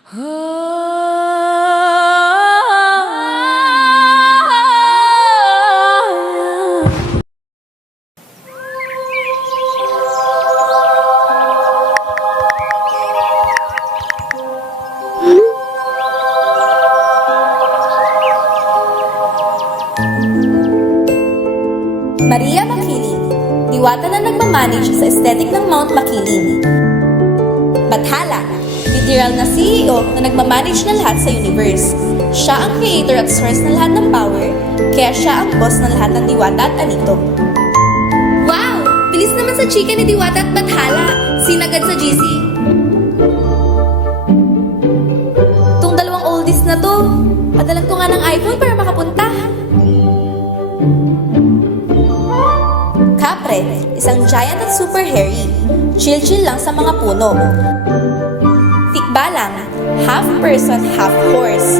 Maria Makiling, diwata na nagmamanage sa aesthetic ng Mount Makiling. Bathala, literal na CEO na nagmamanage ng lahat sa universe. Siya ang creator at source ng lahat ng power, kaya siya ang boss ng lahat ng Diwata at Anito. Wow! Bilis naman sa chika ni Diwata at Bathala. Sinagad sa GC. Tong dalawang oldies na to, padalan ko nga ng iPhone para makapunta. Kapre, isang giant at super hairy. Chill-chill lang sa mga puno. Tikbalang, half person, half horse.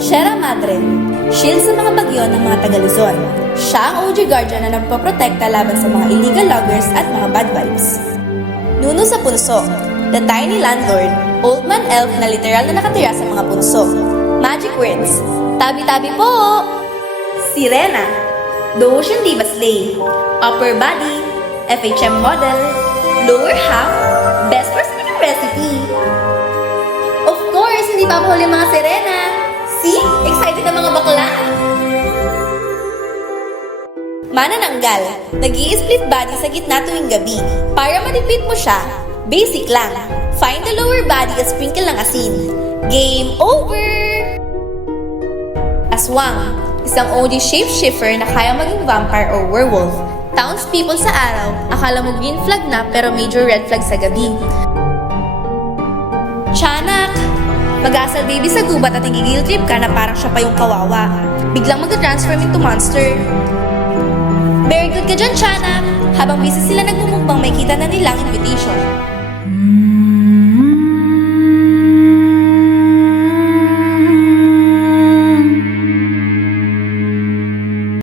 Sierra Madre, shield sa mga bagyo ng mga taga Luzon. Siya ang OG guardian na nagpoprotekta laban sa mga illegal loggers at mga bad vibes. Nuno sa punso, the tiny landlord, old man elf na literal na nakatira sa mga punso. Magic words, tabi-tabi po! Sirena, the Ocean Diva Slay, upper body, FHM model, lower half, best for speaking recipe. Of course, hindi pa huli mga sirena. See? Excited ang mga bakla. Manananggal, nag-i-split body sa gitna tuwing gabi. Para ma-defeat mo siya, basic lang. Find the lower body at sprinkle ng asin. Game over! Aswang, isang OG shapeshifter na kaya maging vampire or werewolf. Townspeople sa araw, akala mo green flag na pero major red flag sa gabi. Tiyanak, mag-asal baby sa gubat at nagigil trip ka na parang siya pa yung kawawa. Biglang mag-transform into monster. Very good ka dyan, Tiyanak. Habang busy sila nagmumukbang, may kita na nilang invitation.